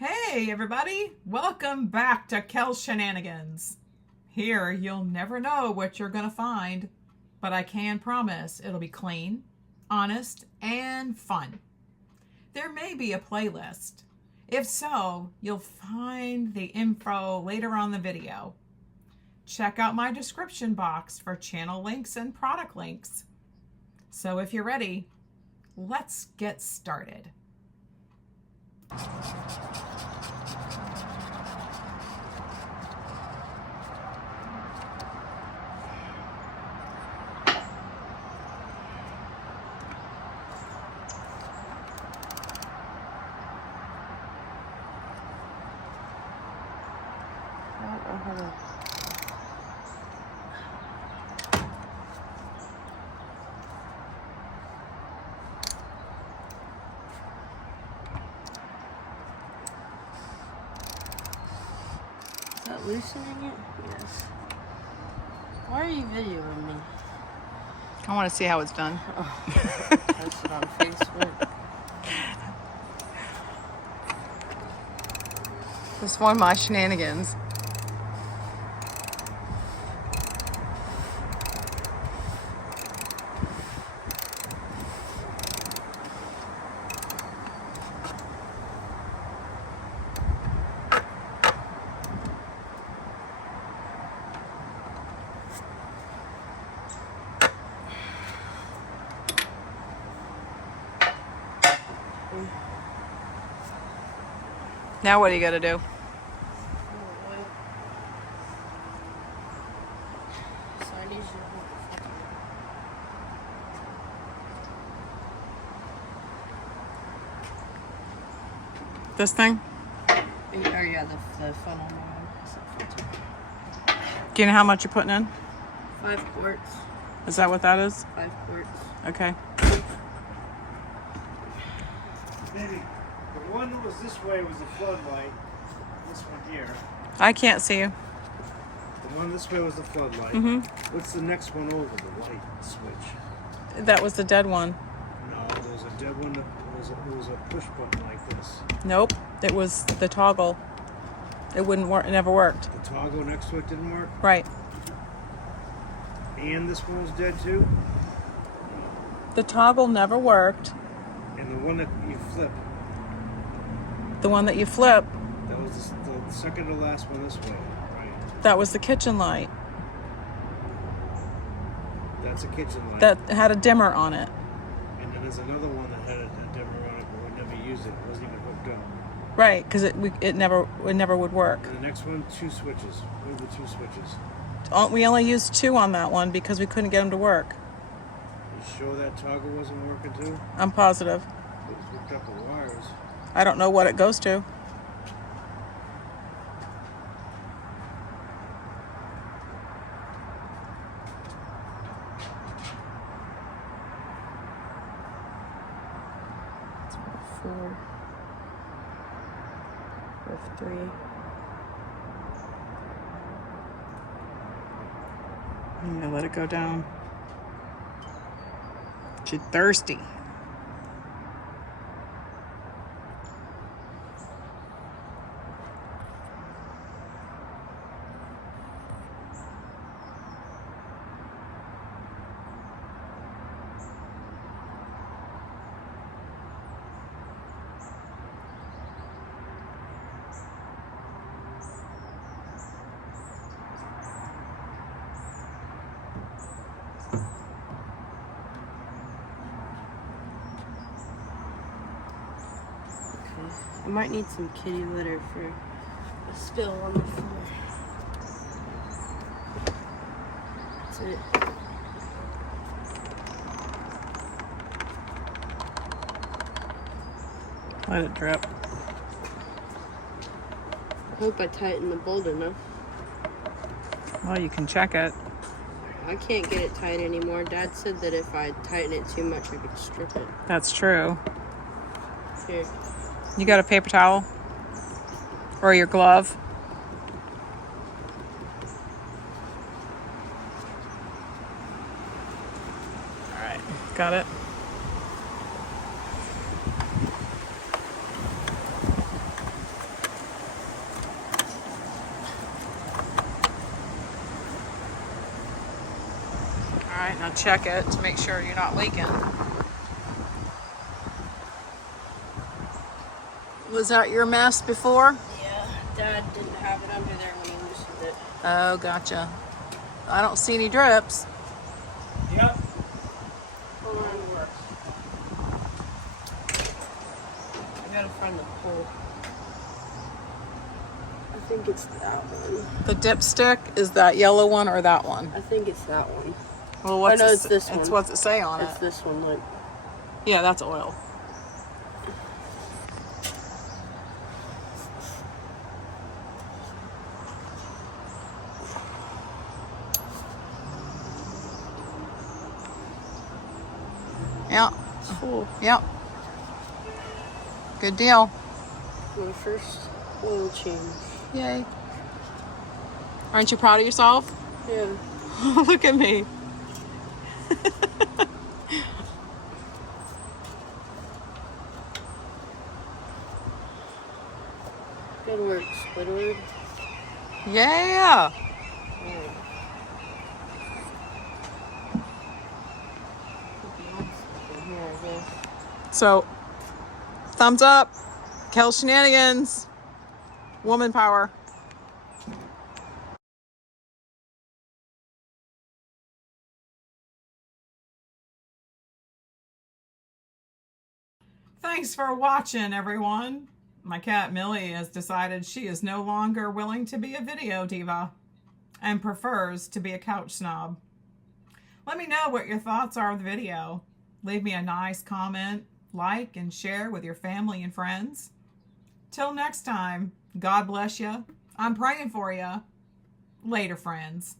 Hey everybody, welcome back to Kells Shenanigans. Here you'll never know what you're gonna find, but I can promise it'll be clean, honest, and fun. There may be a playlist. If so, you'll find the info later on the video. Check out my description box for channel links and product links. So if you're ready, let's get started. Is that loosening it? Yes. Why are you videoing me? I want to see how it's done. Oh, post it on Facebook. This is one of my shenanigans. Now what do you got to do? So I need you to hold This thing? the the funnel one. Do you know how much you're putting in? 5 quarts. Is that what that is? 5 quarts. Okay. Maybe the one that was this way was the floodlight. This one here. I can't see you. The one this way was the floodlight. Mm-hmm. What's the next one over the light switch? That was the dead one. No, there was a dead one. That was a push button like this. Nope. It was the toggle. It wouldn't work. It never worked. The toggle next to it didn't work. Right. And this one was dead too. The toggle never worked. And the one that you flip. The one that you flip, That was the second to last one this way. Right. that was the kitchen light. That's a kitchen light. That had a dimmer on it. And then there's another one that had a dimmer on it, but we never used it. It wasn't even hooked up. Right, because it never would work. And the next one, 2 switches. What are the 2 switches? We only used 2 on that one because we couldn't get them to work. You sure that toggle wasn't working too? I'm positive. It was hooked up with wires. I don't know what it goes to. It's 4 with 3. I'm gonna let it go down. She's thirsty. I might need some kitty litter for a spill on the floor. That's it. Let it drip. I hope I tighten the bolt enough. Well, you can check it. I can't get it tight anymore. Dad said that if I tighten it too much, I could strip it. That's true. Here. You got a paper towel? Or your glove? All right, got it. now check it to make sure you're not leaking. Was that your mess before? Yeah, Dad didn't have it under there when he loosened it. Oh, gotcha. I don't see any drips. Yep. Hold on. I gotta find the pole. I think it's that one. The dipstick, is that yellow one or that one? I think it's that one. Well, what's it's this one. What's it say on It's it? this one, look. Yeah, that's oil. Yeah. It's full. Yep. Good deal. My first oil change. Yay. Aren't you proud of yourself? Yeah. Look at me. Good work, Squidward. Yeah. Here, I guess. So, thumbs up. Kells Shenanigans. Woman power. Thanks for watching, everyone. My cat Millie has decided she is no longer willing to be a video diva and prefers to be a couch snob. Let me know what your thoughts are of the video. Leave me a nice comment, like, and share with your family and friends. Till next time, God bless you. I'm praying for you. Later, friends.